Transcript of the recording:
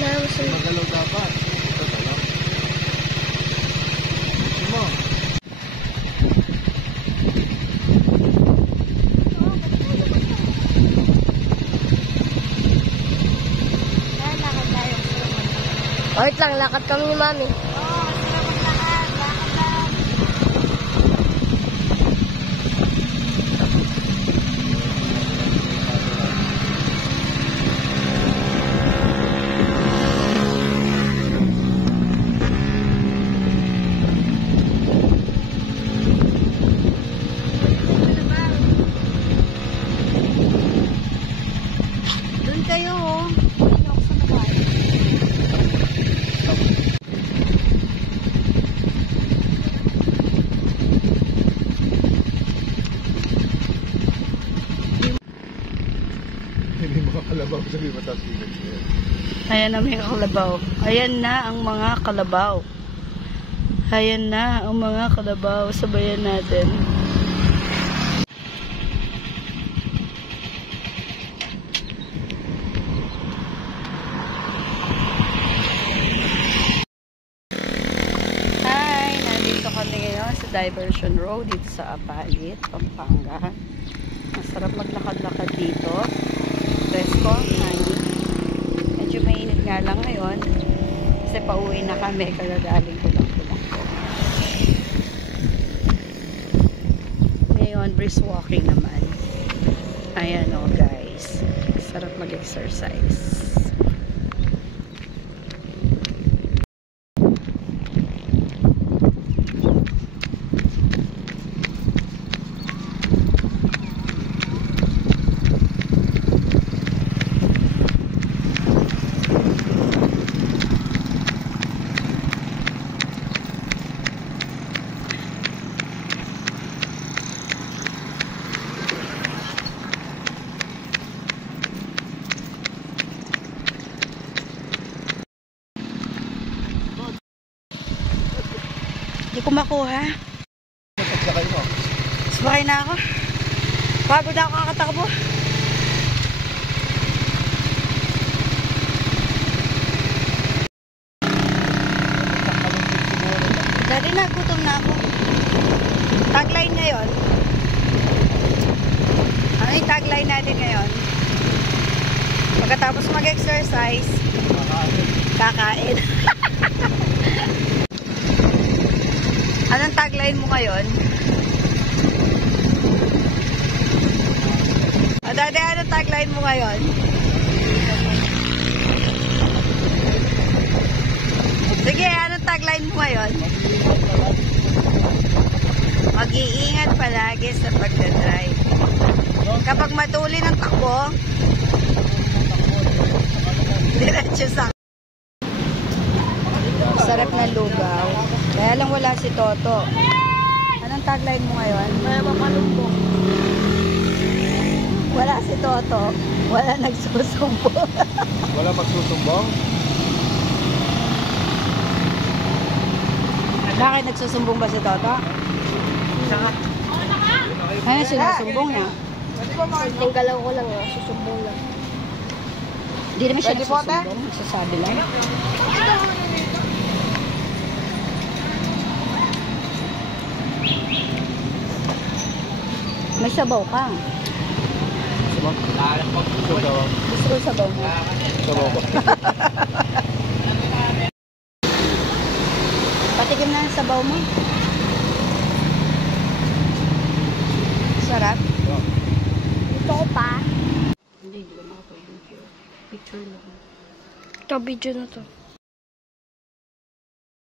na ako. Magalaw dapat. Ito pala. Mo. Wait lang, lakad kami ni Mami. Doon kayo, oh. Hindi mga kalabaw sa mataas bigat niya. Ayan na mga kalabaw. Ayan na ang mga kalabaw. Ayan na ang mga kalabaw. Sabayan natin. Hi! Nandito kami ngayon sa Diversion Road dito sa Apalit, Pampanga. Masarap maglakad-lakad dito. Presko, hangin. Medyo mainit nga lang ngayon kasi pauwi na kami, kagagaling ko lang. Ngayon, brisk walking naman. Ayan o guys, sarap mag-exercise. Hindi ko makuha. Sakay mo. Sumakay na ako. Pagod na ako kakatakbo. Dali na, gutom na ako. Tagline ngayon. Ano yung tagline natin ngayon? Pagkatapos mag-exercise, kakain. Anong tagline mo ngayon? O dati, anong tagline mo ngayon? Sige, anong tagline mo ngayon? Mag-iingat palagi sa pagdadrive. Kapag matuli ng takbo, diretso sa sarap na lugaw. Kaya lang wala si Toto. Anong tagline mo ngayon? Kaya mapalumbong. Wala si Toto. Wala nagsusumbong. Wala magsusumbong? Bakit nagsusumbong ba si Toto? Ano sinusumbong niya? Yung galaw ko lang, susumbong lang. Hindi naman siya nagsusumbong. Nagsasabi lang. May sabaw ka. Sabaw. Gusto ko sabaw mo. Sabaw ko. Patikim na ang sabaw mo. Sarap. Gusto ko pa. Hindi ko makapag-video. Picture lang. Ito, video na to.